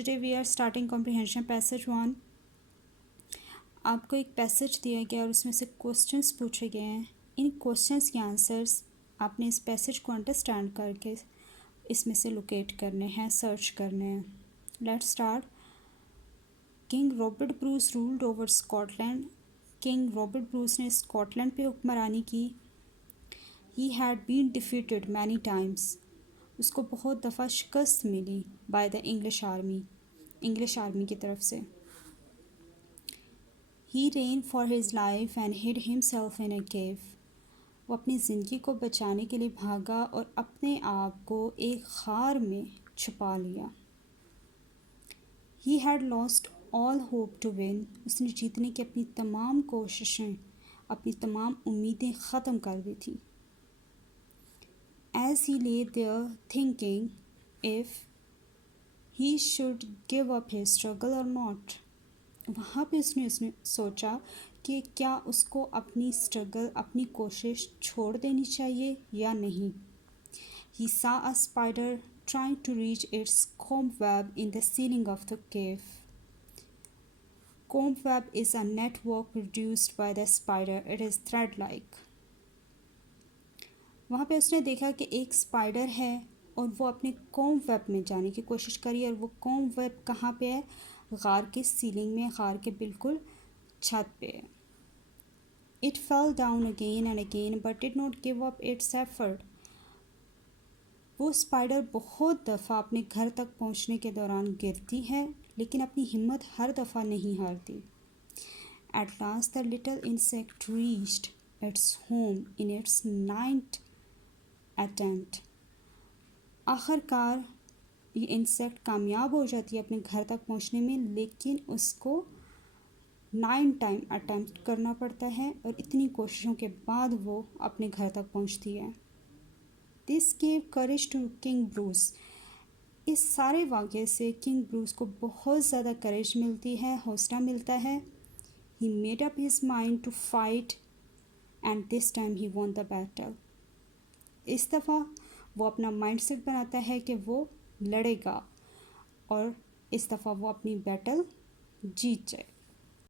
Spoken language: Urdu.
Today we are starting comprehension passage 1. آپ کو ایک پیسج دیا گیا اور اس میں سے کوسچنس پوچھے گئے ہیں. ان کوسچنس کے آنسرس آپ نے اس پیسج کو انڈرسٹینڈ کر کے اس میں سے لوکیٹ کرنے ہیں, سرچ کرنے ہیں. Let start. King Robert Bruce ruled over Scotland. King Robert Bruce نے اسکاٹ لینڈ پہ حکمرانی کی. He had been defeated many times. اس کو بہت دفعہ شکست ملی بائی دا انگلش آرمی کی طرف سے. He ran for his life and hid himself in a cave. وہ اپنی زندگی کو بچانے کے لیے بھاگا اور اپنے آپ کو ایک غار میں چھپا لیا. He had lost all hope to win. اس نے جیتنے کی اپنی تمام کوششیں, اپنی تمام امیدیں ختم کر دی تھی. As he lay there thinking if he should give up his struggle or not. وہاں پہ اس نے سوچا کہ کیا اس کو اپنی اسٹرگل, اپنی کوشش چھوڑ دینی چاہیے یا نہیں. He saw a spider trying to reach its comb web in the ceiling of the cave. Comb web is a network produced by the spider. It is thread-like. وہاں پہ اس نے دیکھا کہ ایک اسپائڈر ہے اور وہ اپنے کومب ویب میں جانے کی کوشش کری, اور وہ کومب ویب کہاں پہ ہے؟ غار کے سیلنگ میں, غار کے بالکل چھت پہ ہے. It fell down again and again but did not give up its effort. وہ اسپائڈر بہت دفعہ اپنے گھر تک پہنچنے کے دوران گرتی ہے لیکن اپنی ہمت ہر دفعہ نہیں ہارتی. At last the little insect reached its home in its ninth attempt. آخر کار یہ انسیکٹ کامیاب ہو جاتی ہے اپنے گھر تک پہنچنے میں, لیکن اس کو 9 ٹائم اٹیمپٹ کرنا پڑتا ہے اور اتنی کوششوں کے بعد وہ اپنے گھر تک پہنچتی ہے. This gave courage to King Bruce. اس سارے واقعے سے کنگ بروس کو بہت زیادہ کریج ملتی ہے, حوصلہ ملتا ہے. He made up his mind to fight and this time he won the battle. اس دفعہ وہ اپنا مائنڈ سیٹ بناتا ہے کہ وہ لڑے گا اور اس دفعہ وہ اپنی بیٹل جیت جائے.